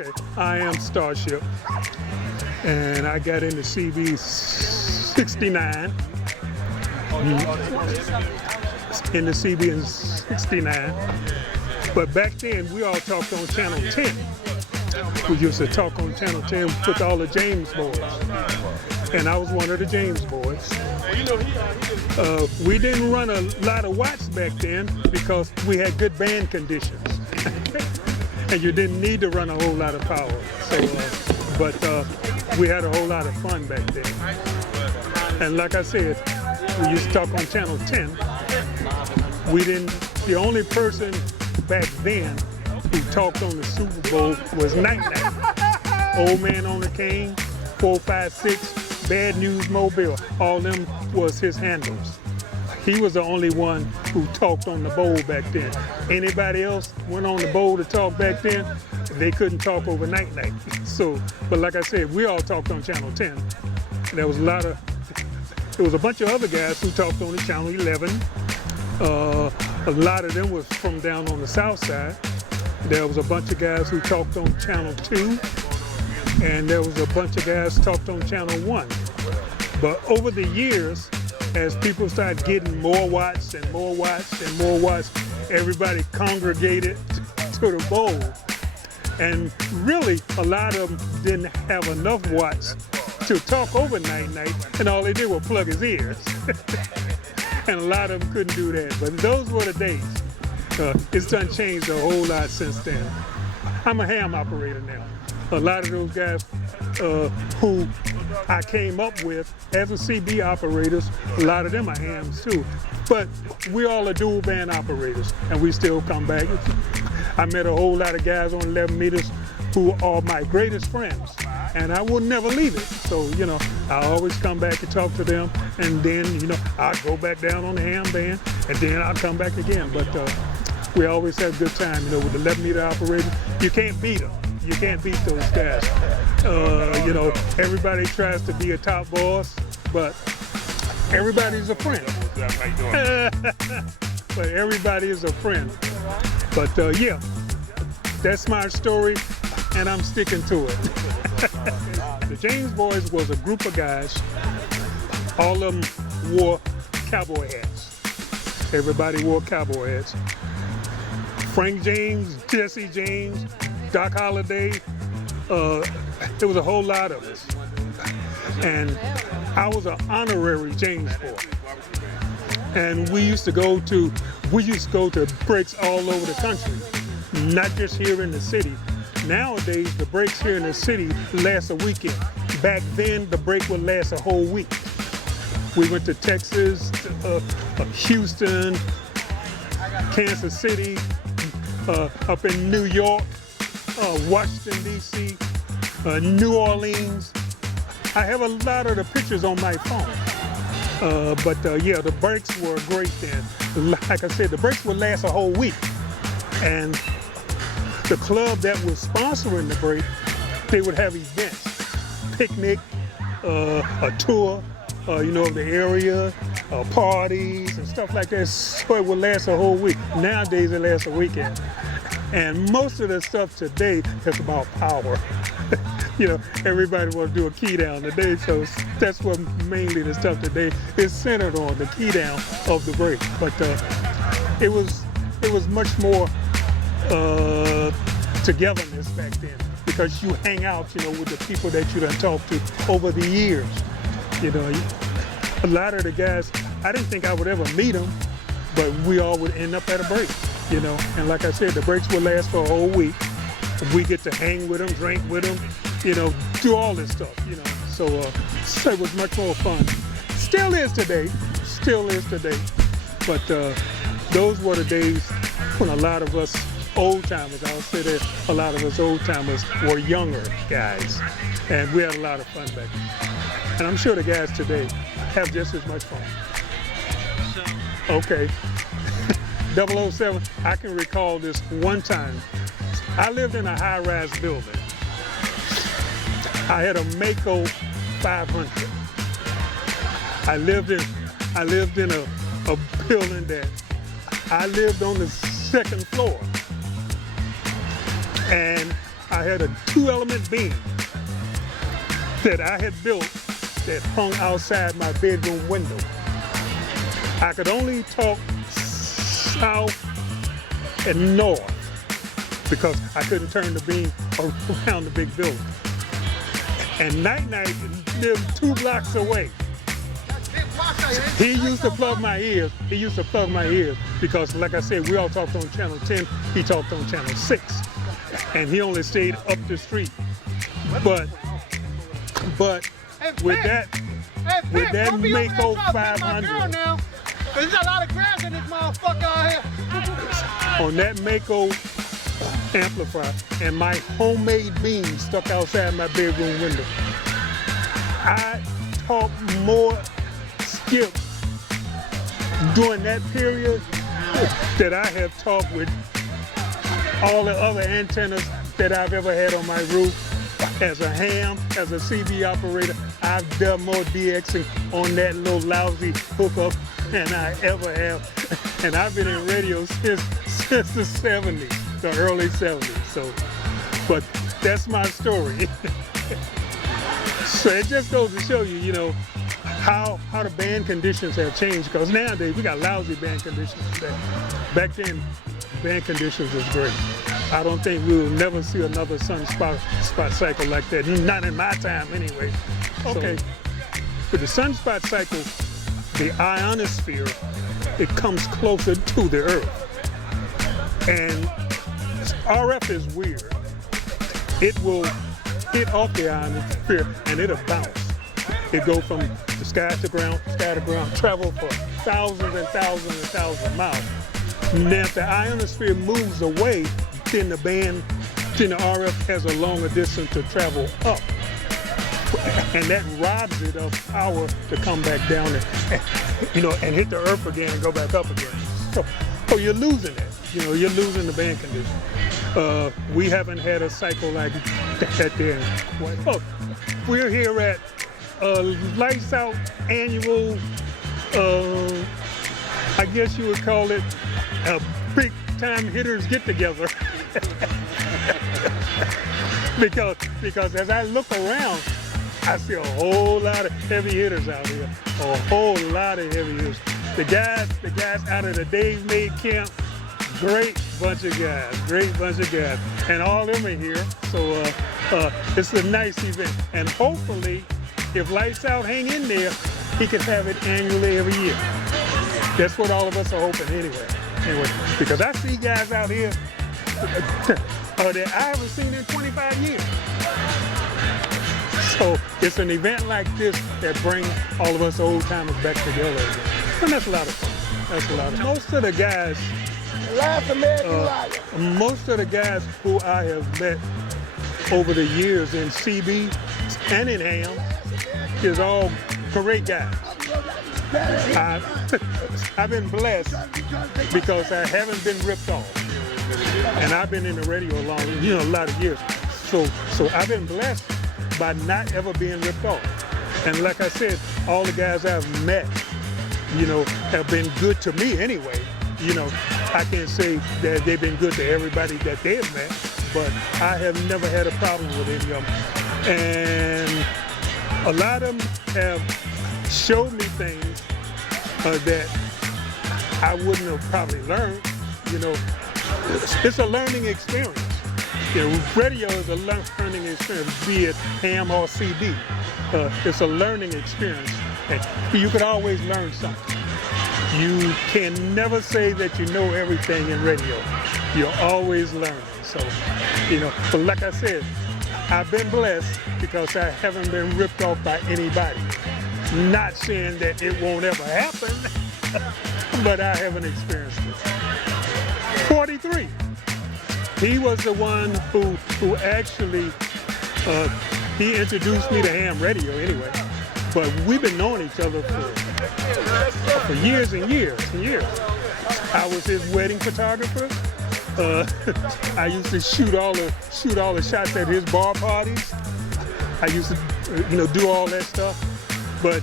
Okay, I am Starship, and I got into CB 69. In the CB in 69. But back then, we all talked on Channel 10. We used to talk on Channel 10 with all the James boys. And I was one of the James boys. We didn't run a lot of watts back then because we had good band conditions. And you didn't need to run a whole lot of power. So, but we had a whole lot of fun back then. And like I said, we used to talk on Channel 10. The only person back then who talked on the Super Bowl was Night Night. Old Man on the Cane, 456, Bad News Mobile, all them was his handles. He was the only one who talked on the bowl back then. Anybody else went on the bowl to talk back then, they couldn't talk over Night Night. So, but like I said, we all talked on Channel 10. There was a bunch of other guys who talked on the Channel 11. A lot of them was from down on the south side. There was a bunch of guys who talked on Channel 2, and there was a bunch of guys who talked on Channel 1. But over the years, as people started getting more watts and more watts and more watts, everybody congregated to the bowl. And really, a lot of them didn't have enough watts to talk over Night Night, and all they did was plug his ears. And a lot of them couldn't do that. But those were the days. It's done changed a whole lot since then. I'm a ham operator now. A lot of those guys who I came up with as a CB operators, a lot of them are hams too. But we all are dual band operators, and we still come back. I met a whole lot of guys on 11 meters who are my greatest friends, and I will never leave it. So, you know, I always come back and talk to them, and then, you know, I'll go back down on the ham band, and then I'll come back again. But we always have a good time, you know, with the 11 meter operators. You can't beat them. You can't beat those guys. You know, everybody tries to be a top boss, but everybody's a friend. But everybody is a friend. But yeah, that's my story, and I'm sticking to it. The James Boys was a group of guys. All of them wore cowboy hats. Everybody wore cowboy hats. Frank James, Jesse James, Doc Holliday, there was a whole lot of us. And I was an honorary James boy. And we used to go to breaks all over the country, not just here in the city. Nowadays, the breaks here in the city last a weekend. Back then, the break would last a whole week. We went to Texas, Houston, Kansas City, up in New York, Washington, D.C., New Orleans. I have a lot of the pictures on my phone. But yeah, the breaks were great then. Like I said, the breaks would last a whole week. And the club that was sponsoring the break, they would have events, picnic, a tour, you know, of the area, parties and stuff like that. So it would last a whole week. Nowadays it lasts a weekend. And most of the stuff today is about power. You know, everybody wants to do a keydown today, so that's what mainly the stuff today is centered on, the keydown of the break. But it was much more togetherness back then, because you hang out, you know, with the people that you done talked to over the years. You know, a lot of the guys, I didn't think I would ever meet them, but we all would end up at a break, you know. And like I said, the breaks would last for a whole week. We get to hang with them, drink with them, you know, do all this stuff, you know. So it was much more fun. Still is today. But those were the days when a lot of us old timers, I'll say that a lot of us old timers were younger guys. And we had a lot of fun back then. And I'm sure the guys today have just as much fun. Okay. 007, I can recall this one time. I lived in a high-rise building. I had a Mako 500. I lived in a building that I lived on the second floor. And I had a 2-element beam that I had built that hung outside my bedroom window. I could only talk south and north because I couldn't turn the beam around the big building. And Night lived 2 blocks away. He used to plug my ears. He used to plug my ears because, like I said, we all talked on channel 10. He talked on channel 6, and he only stayed up the street. But with that Mako 500, there's a lot of grass in this motherfucker out here. On that Mako amplifier and my homemade beam stuck outside my bedroom window, I taught more skip during that period that I have taught with all the other antennas that I've ever had on my roof. As a ham, as a CB operator, I've done more DXing on that little lousy hookup than I ever have. And I've been in radio since the 70s, the early 70s. So, but that's my story. So it just goes to show you, you know, how the band conditions have changed, because nowadays we got lousy band conditions today. Back then, band conditions was great. I don't think we will never see another sunspot cycle like that, not in my time anyway. Okay, with the sunspot cycle, the ionosphere, it comes closer to the Earth. And RF is weird. It will hit off the ionosphere and it'll bounce. It go from the sky to ground, travel for thousands and thousands and thousands of miles. Now if the ionosphere moves away, then the RF has a longer distance to travel up. And that robs it of power to come back down and and hit the Earth again and go back up again. So you're losing it. You know, you're losing the band condition. We haven't had a cycle like that there. Oh, we're here at Lights Out annual, I guess you would call it a big time hitters get together. because as I look around, I see a whole lot of heavy hitters out here. A whole lot of heavy hitters. The guys out of the Dave Made camp, great bunch of guys. And all of them are here. So it's a nice event. And hopefully, if Lights Out hang in there, he can have it annually every year. That's what all of us are hoping anyway. Because I see guys out here that I haven't seen in 25 years. So it's an event like this that brings all of us old timers back together again. And that's a lot of fun. Most of the guys, most of the guys who I have met over the years in CB and in ham is all great guys. I've been blessed because I haven't been ripped off. And I've been in the radio a lot of years. So I've been blessed by not ever being ripped off. And like I said, all the guys I've met, have been good to me anyway. I can't say that they've been good to everybody that they've met, but I have never had a problem with any of them. And a lot of them have showed me things that I wouldn't have probably learned. It's a learning experience. Radio is a learning experience, be it ham or CD. It's a learning experience, and you can always learn something. You can never say that you know everything in radio. You're always learning. So, but like I said, I've been blessed because I haven't been ripped off by anybody. Not saying that it won't ever happen, but I haven't experienced it. 43. He was the one who actually, he introduced me to ham radio anyway. But we've been knowing each other for years and years and years. I was his wedding photographer. I used to shoot all the shots at his bar parties. I used to, do all that stuff. But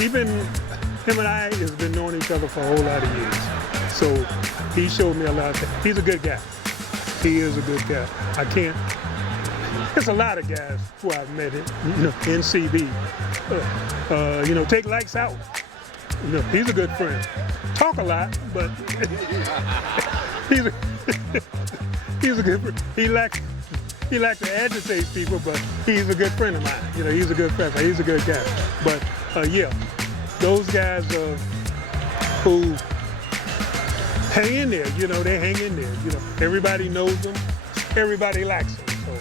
him and I have been knowing each other for a whole lot of years. So he showed me a lot of things. He's a good guy. He is a good guy. I there's a lot of guys who I've met in CB. Take Lights Out. He's a good friend. Talk a lot, but he's a good friend. He likes to agitate people, but he's a good friend of mine. He's a good friend. He's a good guy. But those guys who hang in there. They hang in there. Everybody knows them. Everybody likes them. So,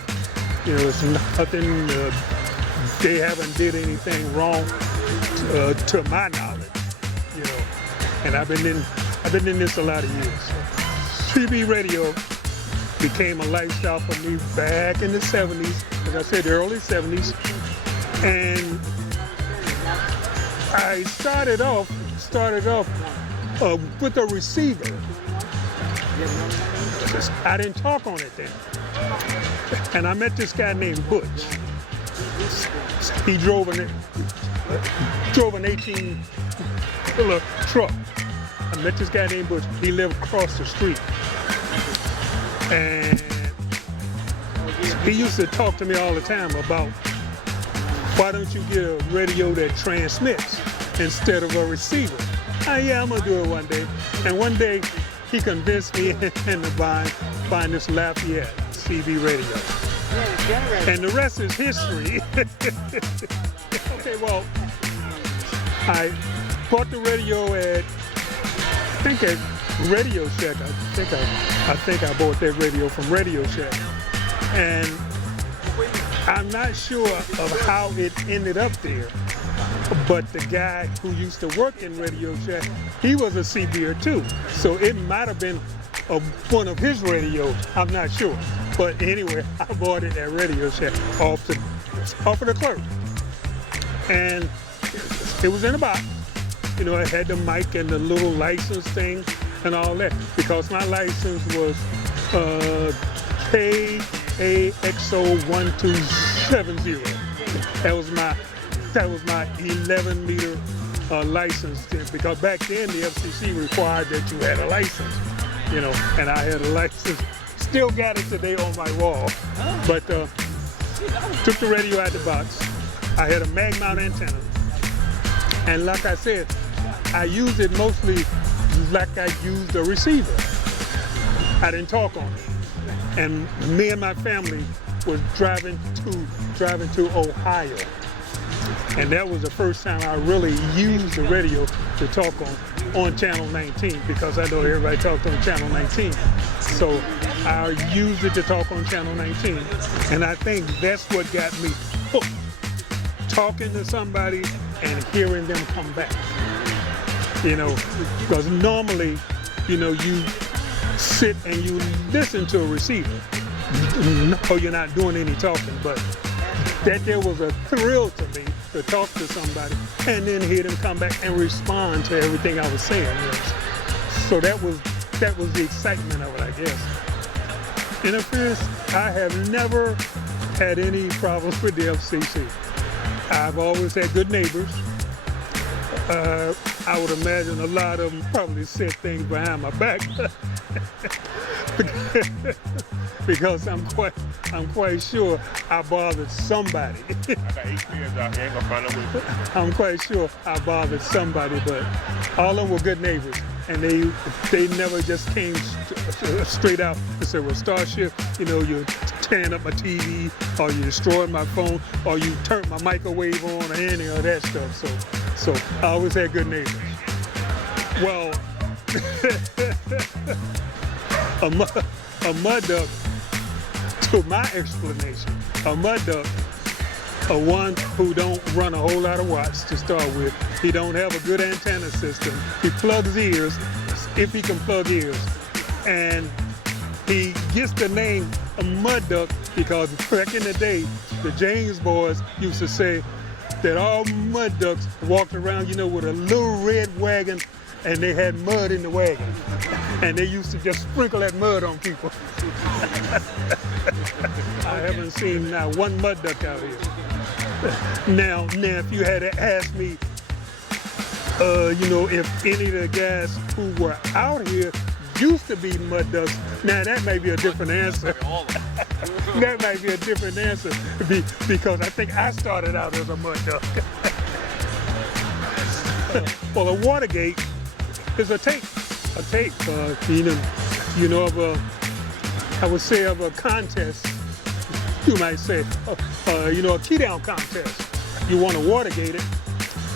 it's nothing. They haven't did anything wrong to my knowledge. And I've been in this a lot of years. So, CB radio became a lifestyle for me back in the 70s, as I said, the early 70s. And I started off with a receiver. I didn't talk on it then. And I met this guy named Butch. He drove an 18-wheeler truck. I met this guy named Butch. He lived across the street. And he used to talk to me all the time about, why don't you get a radio that transmits instead of a receiver? Yeah, I'm gonna do it one day. And one day he convinced me into buying this Lafayette CB radio. And the rest is history. Okay, well, I bought the radio at Radio Shack. I think I bought that radio from Radio Shack. And I'm not sure of how it ended up there, but the guy who used to work in Radio Shack, he was a CBer too. So it might have been one of his radios, I'm not sure. But anyway, I bought it at Radio Shack off of the clerk. And it was in a box. It had the mic and the little license thing and all that, because my license was KAXO1270. That was my 11-meter license, because back then the FCC required that you had a license, and I had a license. Still got it today on my wall. But took the radio out the box. I had a mag mount antenna, and like I said, I used it mostly like I used a receiver. I didn't talk on it. And me and my family was driving to Ohio. And that was the first time I really used the radio to talk on Channel 19, because I know everybody talked on Channel 19. So I used it to talk on Channel 19. And I think that's what got me hooked. Talking to somebody and hearing them come back. Because normally, you sit and you listen to a receiver. No, you're not doing any talking, but that there was a thrill to me to talk to somebody and then hear them come back and respond to everything I was saying. So that was the excitement of it, I guess. Interference, I have never had any problems with the FCC. I've always had good neighbors. I would imagine a lot of them probably said things behind my back. Because I'm quite sure I bothered somebody. I'm quite sure I bothered somebody, but all of them were good neighbors, and they never just came straight out and said, well, Starship, you're tearing up my TV, or you destroyed my phone, or you turned my microwave on, or any of that stuff. So I always had good neighbors. Well, a mud duck, to my explanation, a mud duck, one who don't run a whole lot of watts to start with. He don't have a good antenna system. He plugs ears, if he can plug ears. And he gets the name a mud duck because back in the day, the James boys used to say that all mud ducks walked around, with a little red wagon, and they had mud in the wagon. And they used to just sprinkle that mud on people. I haven't seen not one mud duck out here. Now, if you had to ask me, if any of the guys who were out here used to be mud ducks. Now that may be a different answer. That might be a different answer because I think I started out as a mud duck. Well, a Watergate is a tape. A tape, of a, I would say of a contest. You might say, a Keydown contest. You want to Watergate it,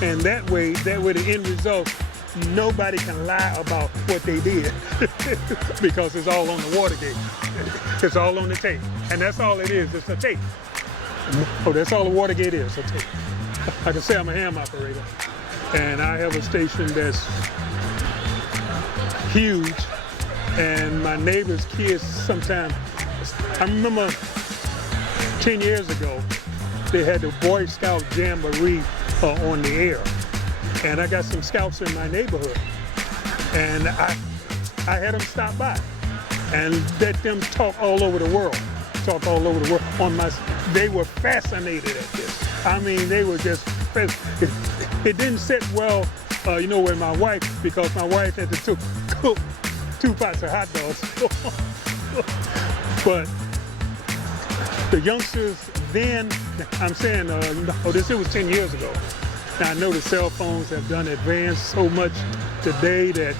and that way the end result, nobody can lie about what they did because it's all on the Watergate. It's all on the tape, and that's all it is. It's a tape. Oh, that's all the Watergate is, a tape. Like I say, I'm a ham operator, and I have a station that's huge, and my neighbor's kids sometimes, I remember 10 years ago, they had the Boy Scout Jamboree on the air, and I got some scouts in my neighborhood, and I had them stop by and let them talk all over the world, they were fascinated at this. I mean, they were just, it didn't sit well, with my wife, because my wife had to cook 2 pots of hot dogs. But the youngsters then, I'm saying, it was 10 years ago. Now I know the cell phones have done advanced so much today that,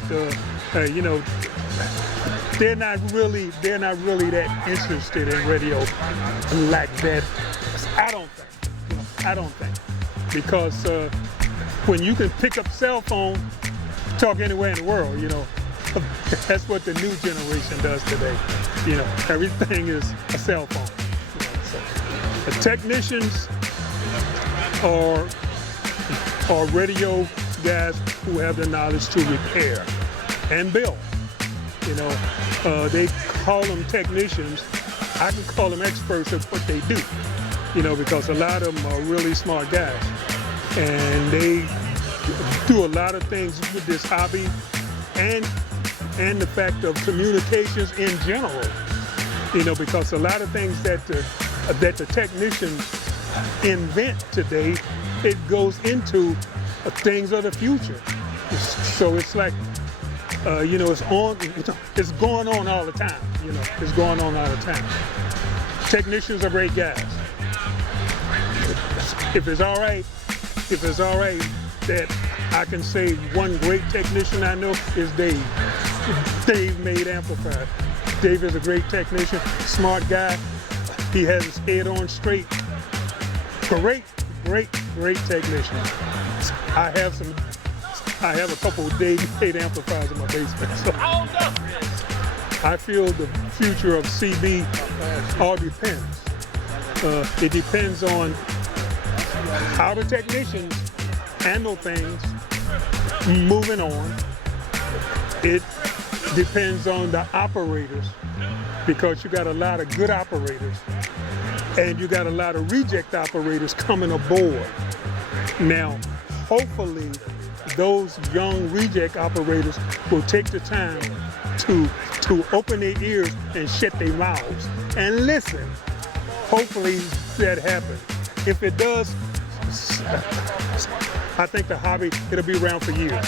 they're not really that interested in radio like that. I don't think. Because when you can pick up cell phone, talk anywhere in the world, that's what the new generation does today. Everything is a cell phone. So the technicians are radio guys who have the knowledge to repair and build. They call them technicians. I can call them experts at what they do. Because a lot of them are really smart guys, and they do a lot of things with this hobby, and the fact of communications in general. Because a lot of things that the technicians invent today, it goes into things of the future. So it's like, it's going on all the time. It's going on all the time. Technicians are great guys. If it's all right that I can say one great technician I know is Dave. Dave made amplifier. Dave is a great technician, smart guy. He has his head on straight. Great technician. I have a couple of Dave made amplifiers in my basement. So I feel the future of CB all depends. It depends on how the technicians handle things moving on. It depends on the operators, because you got a lot of good operators and you got a lot of reject operators coming aboard. Now, hopefully those young reject operators will take the time to open their ears and shut their mouths and listen. Hopefully that happens. If it does, I think the hobby, it'll be around for years.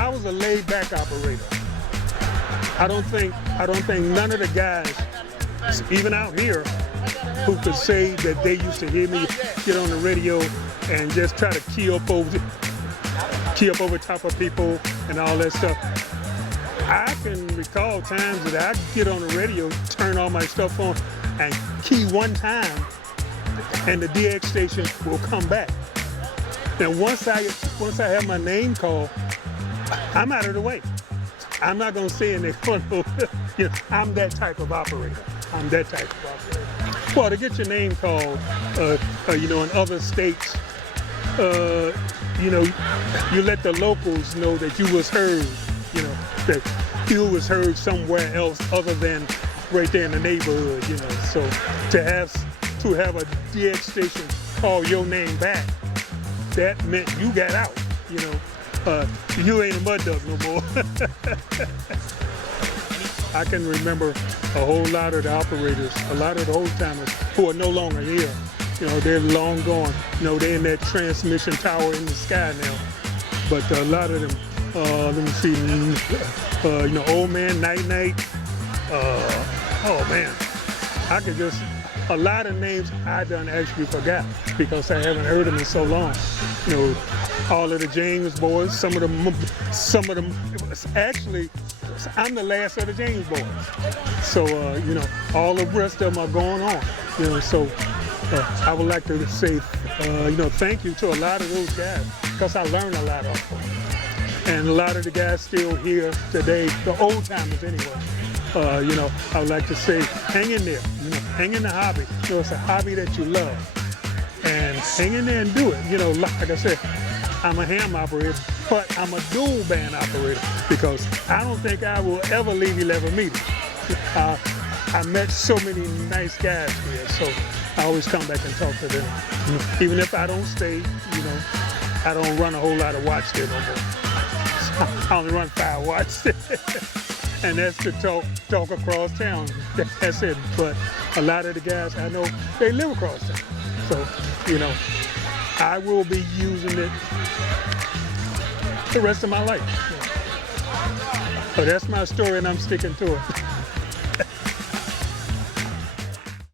I was a laid-back operator. I don't think none of the guys, even out here, who could say that they used to hear me get on the radio and just try to key up over top of people and all that stuff. I can recall times that I'd get on the radio, turn all my stuff on, and key one time, and the DX station will come back. Now once I have my name called, I'm out of the way. I'm not gonna say in the front, I'm that type of operator. Well, to get your name called, in other states, you let the locals know that you was heard, that you was heard somewhere else other than right there in the neighborhood, So to have a DX station call your name back, that meant you got out, you ain't a mud duck no more. I can remember a whole lot of the operators, a lot of the old timers who are no longer here. They're long gone. They're in that transmission tower in the sky now. But a lot of them Let me see. You know, Old Man Night Night. Oh man, I could just a lot of names I done actually forgot because I haven't heard them in so long. You know, all of the James boys. Some of them. Actually, I'm the last of the James boys. So you know, all the rest of them are going on. You know, so I would like to say, you know, thank you to a lot of those guys because I learned a lot of them. And a lot of the guys still here today, the old timers anyway. You know, I would like to say, hang in there. You know, hang in the hobby. You know, it's a hobby that you love, and hang in there and do it. You know, like I said, I'm a ham operator, but I'm a dual band operator because I don't think I will ever leave 11 meters. I met so many nice guys here, so I always come back and talk to them. You know, even if I don't stay, you know, I don't run a whole lot of watch there no more. I only run 5 watts. And that's to talk across town. That's it. But a lot of the guys I know, they live across town. So, you know, I will be using it the rest of my life. So that's my story and I'm sticking to it.